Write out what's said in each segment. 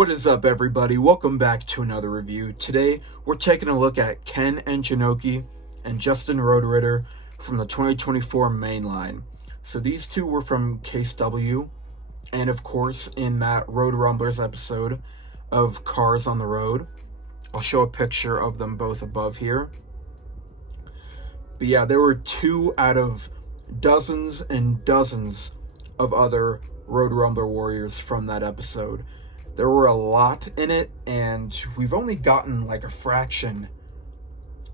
What is up, everybody? Welcome back to another review. Today, we're taking a look at Ken Enginoki and Justin Roadritter from the 2024 main line. So these two were from Case W, and of course, in that Road Rumblers episode of Cars on the Road. I'll show a picture of them both above here. But yeah, there were two out of dozens and dozens of other Road Rumbler warriors from that episode. There were a lot in it, and we've only gotten like a fraction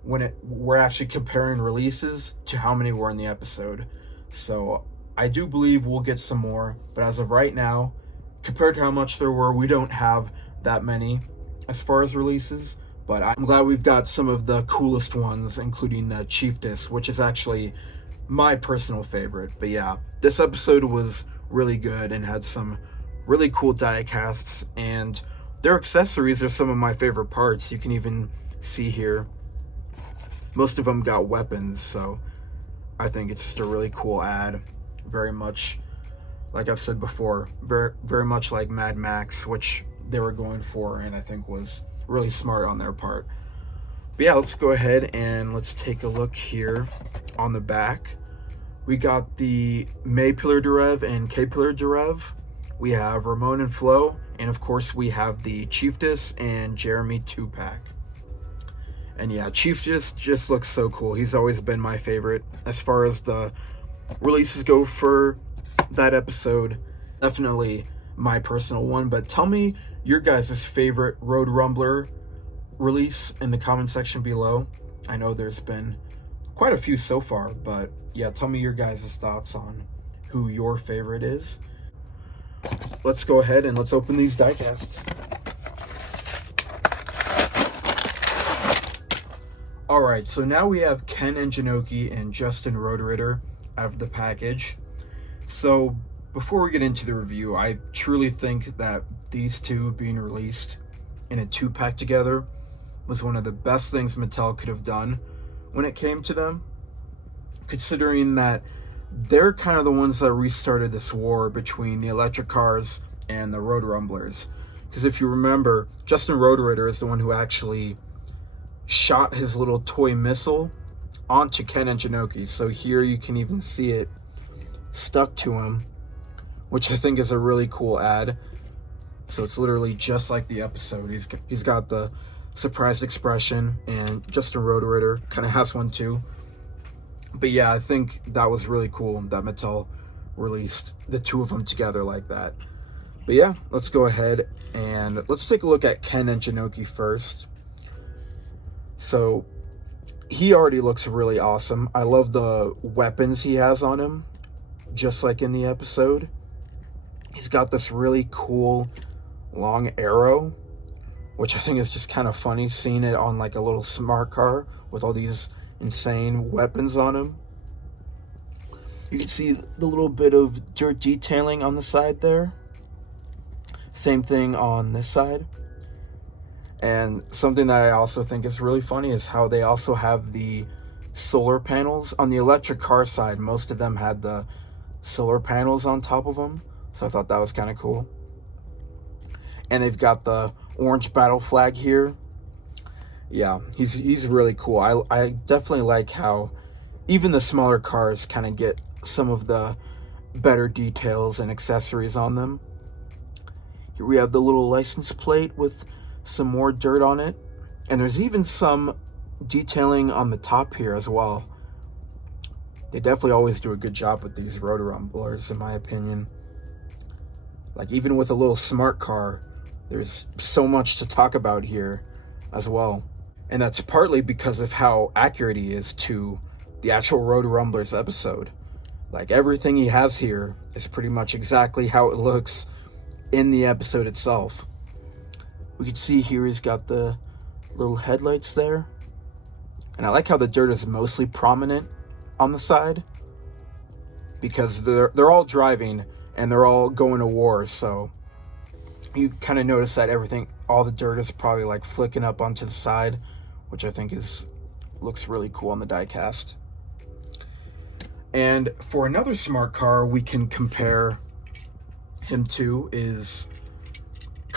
when we're actually comparing releases to how many were in the episode. So I do believe we'll get some more, but as of right now, compared to how much there were, we don't have that many as far as releases. But I'm glad we've got some of the coolest ones, including the Chiefess, which is actually my personal favorite. But yeah, this episode was really good and had some really cool die casts, and their accessories are some of my favorite parts. You can even see here, most of them got weapons, so I think it's just a really cool ad. Very much, like I've said before, very much like Mad Max, which they were going for, and I think was really smart on their part. But yeah, let's go ahead and let's take a look here on the back. We got the May Pillar de Rev and K Pillar de Rev. We have Ramon and Flo, and of course we have the Chiefess and Jeremy 2-pack. And yeah, Chiefess just looks so cool. He's always been my favorite as far as the releases go for that episode. Definitely my personal one, but tell me your guys' favorite Road Rumbler release in the comment section below. I know there's been quite a few so far, but yeah, tell me your guys' thoughts on who your favorite is. Let's go ahead and let's open these die casts. Alright, so now we have Ken Enginoki and Justin Roadritter out of the package. So before we get into the review, I truly think that these two being released in a 2-pack together was one of the best things Mattel could have done when it came to them, considering that they're kind of the ones that restarted this war between the electric cars and the Road Rumblers. Because if you remember, Justin Roadritter is the one who actually shot his little toy missile onto Ken Enginoki. So here you can even see it stuck to him, which I think is a really cool ad. So it's literally just like the episode. He's got the surprised expression, and Justin Roadritter kind of has one too. But yeah, I think that was really cool that Mattel released the two of them together like that. But yeah, let's go ahead and let's take a look at Ken Enginoki first. So he already looks really awesome. I love the weapons he has on him, just like in the episode. He's got this really cool long arrow, which I think is just kind of funny, seeing it on like a little smart car with all these insane weapons on him. You can see the little bit of dirt detailing on the side there. Same thing on this side. And something that I also think is really funny is how they also have the solar panels. On the electric car side, most of them had the solar panels on top of them, so I thought that was kind of cool. And they've got the orange battle flag here. Yeah, he's really cool. I definitely like how even the smaller cars kind of get some of the better details and accessories on them. Here we have the little license plate with some more dirt on it. And there's even some detailing on the top here as well. They definitely always do a good job with these Road Rumblers, in my opinion. Like, even with a little smart car, there's so much to talk about here as well. And that's partly because of how accurate he is to the actual Road Rumblers episode. Like, everything he has here is pretty much exactly how it looks in the episode itself. We can see here he's got the little headlights there. And I like how the dirt is mostly prominent on the side, because they're all driving and they're all going to war, so you kind of notice that all the dirt is probably like flicking up onto the side, which I think looks really cool on the die cast. And for another smart car we can compare him to is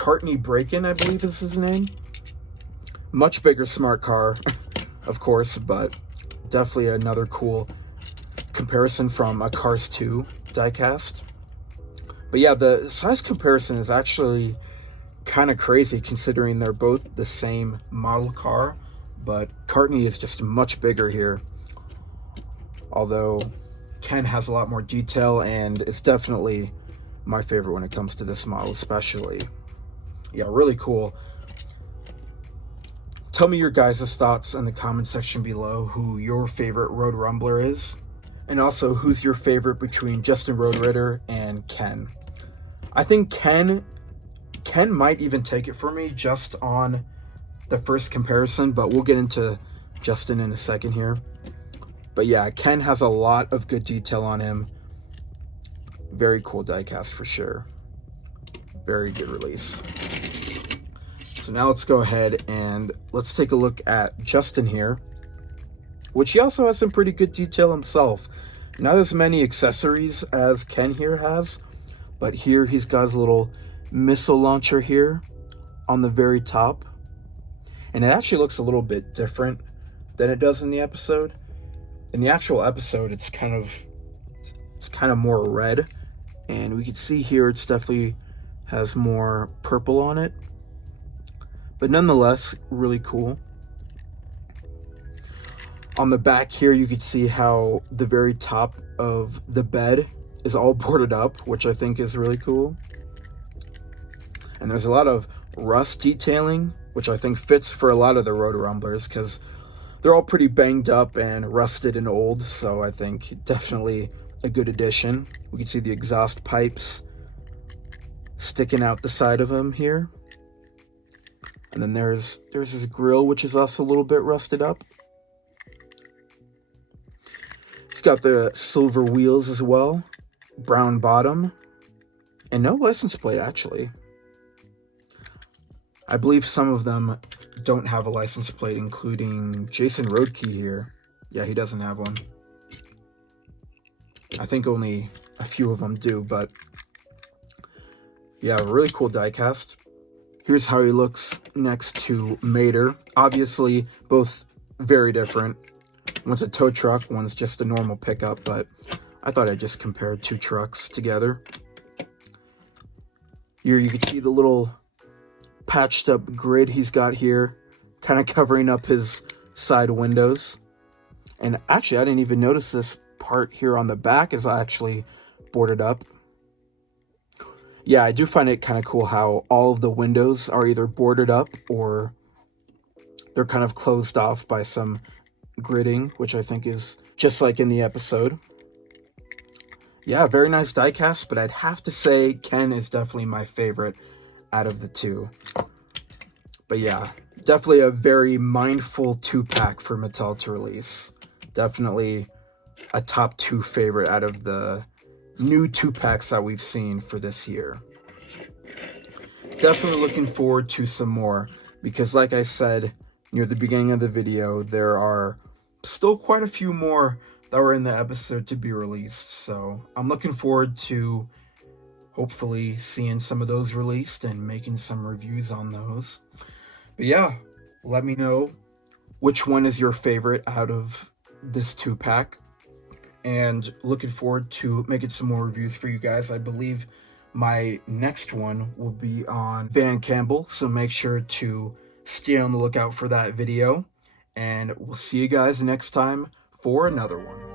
Courtney Breakin, I believe is his name. Much bigger smart car, of course, but definitely another cool comparison from a Cars 2 diecast. But yeah, the size comparison is actually kind of crazy considering they're both the same model car, but Courtney is just much bigger here. Although Ken has a lot more detail, and it's definitely my favorite when it comes to this model especially. Yeah, really cool. Tell me your guys' thoughts in the comment section below, who your favorite Road Rumbler is, and also who's your favorite between Justin Roadritter and Ken. I think Ken might even take it for me just on the first comparison, but we'll get into Justin in a second here. But yeah, Ken has a lot of good detail on him. Very cool diecast for sure. Very good release. So now let's go ahead and let's take a look at Justin here, which he also has some pretty good detail himself. Not as many accessories as Ken here has, but here he's got his little missile launcher here on the very top. And it actually looks a little bit different than it does in the episode. In the actual episode, it's kind of more red, and we can see here it's definitely has more purple on it, but nonetheless really cool. On the back here you can see how the very top of the bed is all boarded up, which I think is really cool. And there's a lot of rust detailing, which I think fits for a lot of the Road Rumblers because they're all pretty banged up and rusted and old, so I think definitely a good addition. We can see the exhaust pipes sticking out the side of him here. And then there's his grill, which is also a little bit rusted up. He's got the silver wheels as well, brown bottom, and no license plate actually. I believe some of them don't have a license plate, including Jason Roadkey here. Yeah, he doesn't have one. I think only a few of them do, but yeah, really cool diecast. Here's how he looks next to Mater. Obviously, both very different. One's a tow truck, one's just a normal pickup, but I thought I'd just compare two trucks together. Here you can see the little patched up grid he's got here, kind of covering up his side windows. And actually, I didn't even notice this part here on the back is actually boarded up. Yeah, I do find it kind of cool how all of the windows are either boarded up or they're kind of closed off by some gridding, which I think is just like in the episode. Yeah, very nice diecast, but I'd have to say Ken is definitely my favorite out of the two. But yeah, definitely a very mindful 2-pack for Mattel to release. Definitely a top 2 favorite out of the new 2-packs that we've seen for this year. Definitely looking forward to some more, because like I said near the beginning of the video, there are still quite a few more that were in the episode to be released. So I'm looking forward to hopefully seeing some of those released and making some reviews on those. But yeah, let me know which one is your favorite out of this 2-pack. And looking forward to making some more reviews for you guys. I believe my next one will be on Van Campbell, so make sure to stay on the lookout for that video. And we'll see you guys next time for another one.